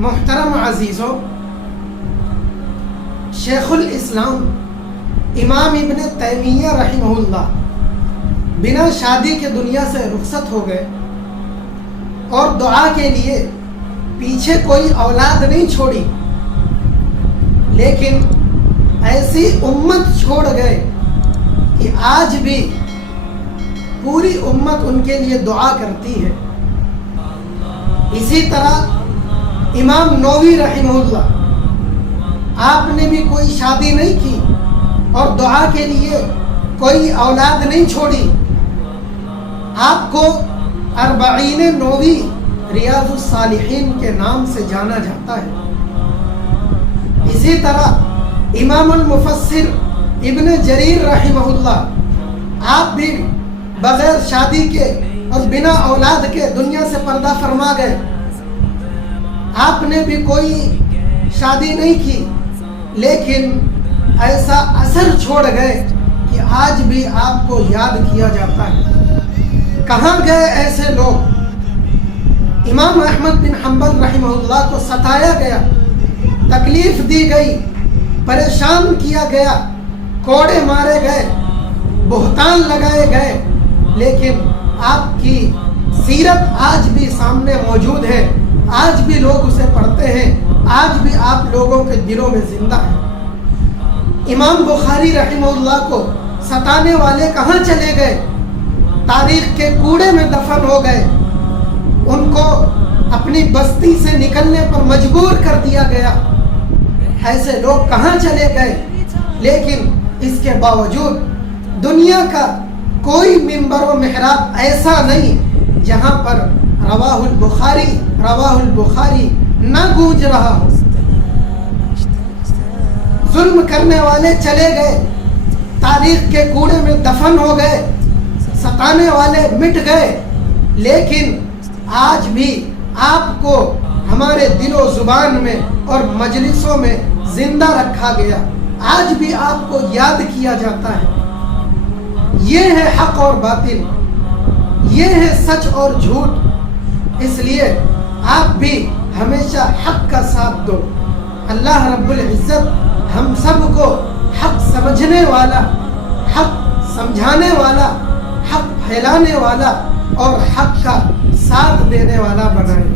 محترم عزیزوں، شیخ الاسلام امام ابن تیمیہ رحمہ اللہ بنا شادی کے دنیا سے رخصت ہو گئے اور دعا کے لیے پیچھے کوئی اولاد نہیں چھوڑی، لیکن ایسی امت چھوڑ گئے کہ آج بھی پوری امت ان کے لیے دعا کرتی ہے۔ اسی طرح امام نووی رحمہ اللہ، آپ نے بھی کوئی شادی نہیں کی اور دعا کے لیے کوئی اولاد نہیں چھوڑی۔ آپ کو اربعین نووی ریاض الصالحین کے نام سے جانا جاتا ہے۔ اسی طرح امام المفسر ابن جریر رحمہ اللہ، آپ بھی بغیر شادی کے اور بنا اولاد کے دنیا سے پردہ فرما گئے۔ آپ نے بھی کوئی شادی نہیں کی، لیکن ایسا اثر چھوڑ گئے کہ آج بھی آپ کو یاد کیا جاتا ہے۔ کہاں گئے ایسے لوگ؟ امام احمد بن حنبل رحمہ اللہ کو ستایا گیا، تکلیف دی گئی، پریشان کیا گیا، کوڑے مارے گئے، بہتان لگائے گئے، لیکن آپ کی سیرت آج بھی سامنے موجود ہے، آج بھی لوگ اسے پڑھتے ہیں، آج بھی آپ لوگوں کے دلوں میں زندہ ہے۔ امام بخاری رحمہ اللہ کو ستانے والے کہاں چلے گئے؟ تاریخ کے کوڑے میں دفن ہو گئے۔ ان کو اپنی بستی سے نکلنے پر مجبور کر دیا گیا۔ ایسے لوگ کہاں چلے گئے؟ لیکن اس کے باوجود دنیا کا کوئی منبر و محراب ایسا نہیں جہاں پر رواہ البخاری نہ گونج رہا ہو۔ ظلم کرنے والے چلے گئے، تاریخ کے کوڑے میں دفن ہو گئے، ستانے والے مٹ گئے، لیکن آج بھی آپ کو ہمارے دل و زبان میں اور مجلسوں میں زندہ رکھا گیا، آج بھی آپ کو یاد کیا جاتا ہے۔ یہ ہے حق اور باطل، یہ ہے سچ اور جھوٹ، اس لیے آپ بھی ہمیشہ حق کا ساتھ دو۔ اللہ رب العزت ہم سب کو حق سمجھنے والا، حق سمجھانے والا، حق پھیلانے والا اور حق کا ساتھ دینے والا بنائے۔